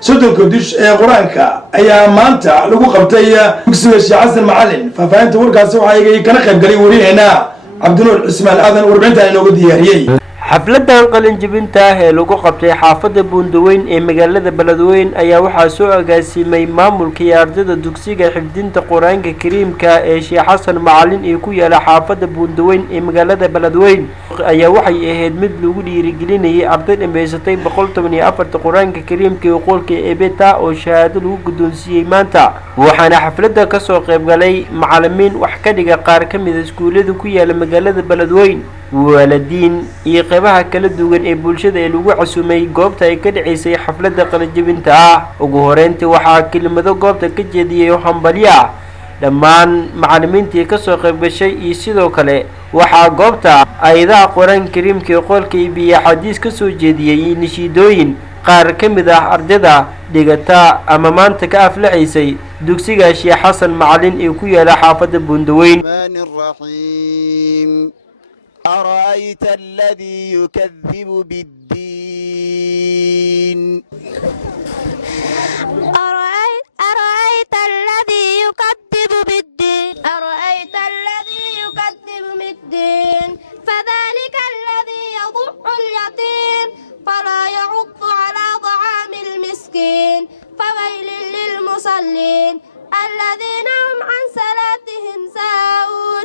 soddonka dush ee qur-aanka ayaa maanta lagu qabtay dugsiga Sheekh Xasan Macalin. Faafahinta warkaasi waxaa kana qayb galay wariyeena Cabdinuur Ismaan Aadan warbixinta inoogu diyaariyay. xafladan qalin jabinta ee lagu qabtay xaafadda Buundaweyn ee magaalada Beledweyne ayaa waxaa soo agaasimay maamulka ardayda dugsiga xifdinta Quraanka Kariimka ee Sheekh Xasan Macalin ee ku yaala xaafadda Buundaweyn ee magaalada Beledweyne ayaa waxay ahayd mid lagu dhiirigelinayay arday dhameysatay 114 Quraanka Kariimka ee qolka Eebeta oo shahaado lagu guddoonsiiyay maanta waxaana xafladda ka soo qayb galay macallimiin wax ka dhiga qaar ka mid ah iskuulada ku yaala magaalada Beledweyne waalidiin iyo qaybaha kala duwan ee bulshada ee lagu casuumay goobta ay ka dhaceysay xafladda qalin jabinta ugu horeyntii waxaa kelmado goobta ka jeediyay hambalyo dhammaan macallimiintii ka soo qayb gashay iyo sidoo kale waxaa goobta ayadaha Quraan Kariimka ee qolka Eebbiya xadiis ka soo jeediyay nishiidooyin qaar ka mid ah ardayda dhigata ama maanta ka aflaxaysay dugsiga Sheekh Xasan Macalin ee ku yaala xaafadda Buundaweyn. أرأيت الذي يكذب بالدين أرأيت الذي يكذب بالدين أرأيت الذي يكذب بالدين فذلك الذي يضع اليتيم فلا يعض على طعام المسكين فويل للمصلين الذين هم عن صلاتهم ساهون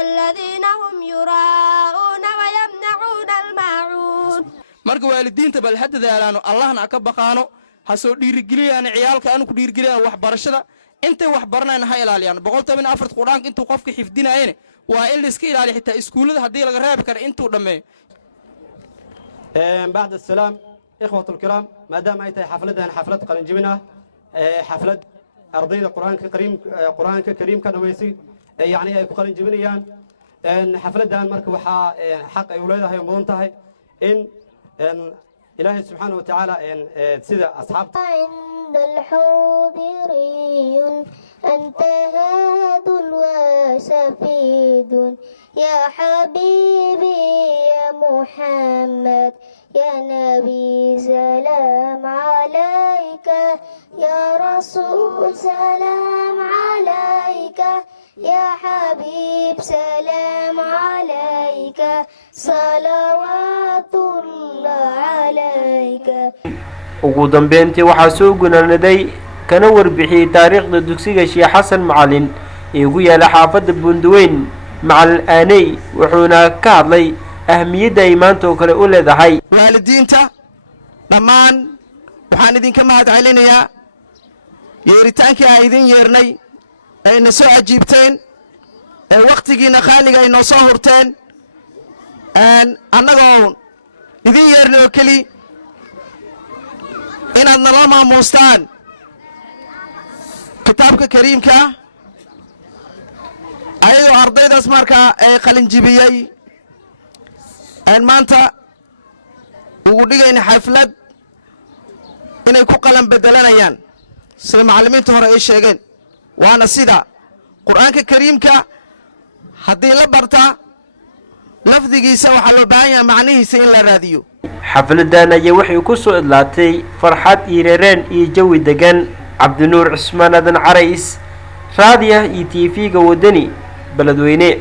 الذين هم يراءون ويمنعون الماعون marka waalidiinta bal hadda daalaano allahna ka baqaano ha soo dhiirigeliyaan ciyaalka aanu ku dhiirigeliyaan wax barashada intay wax baranayna ha ilaaliyaan 114 quraanka intuu qofka xifdinayeen waa in la iska ilaaliyo xitaa iskuulada hadii laga reeb karo intuu dhameeyo بعد السلام إخوة الكرام ما دام أي حفلتنا حفلة قلن جبنا حفلة أرضية قرآن كريم كانوا ويسي يعني أي قلن جبنيان إن حفلتنا مركب حق أولادها هي مونتها إن إلهي سبحانه وتعالى إن سيدا أصحاب عند الحاضري أنت هاد وسفيد يا حبيبي يا محمد يا نبي سلام عليك يا رسول سلام عليك يا حبيب سلام عليك صلوات الله عليك ugu dambeyntii waxaa soo gunaanaday kana warbixiyay taariikhda dugsiga Sheekh Xasan Macalin ee ugu yaala xaafadda Buundaweyn macallin aanay wuxuuna ka hadlay ahmiyadda ay maanta oo kale u leedahay waalidiinta dhammaan waxaan idinka mahad celinayaa yeeritaankii ay idin yeernay ay na soo ajiibteen ee waqtigiina qaaliga ay noo soo hurteen annagoo idin yeernay oo keli inaad nala maamuustaan kitaabka kariimka ayadoo ardaydaas markaa ay qalin jibiyey maanta ugu dhigayna xaflad inay ku qalan bedelanayaan sida macallimiinta hore ay sheegeen waana sida quraanka kariimka haddii la barta lafdigiisa waxaa loo baahan yahay macnihiisa in la raadiyo xafladan ayaa waxay ku soo idlaatay farxad iyo reereen iyo jawi degan Cabdinuur Ismaan Aadan Carays raadiyaha iyo TV-ga wadani Beledweyne.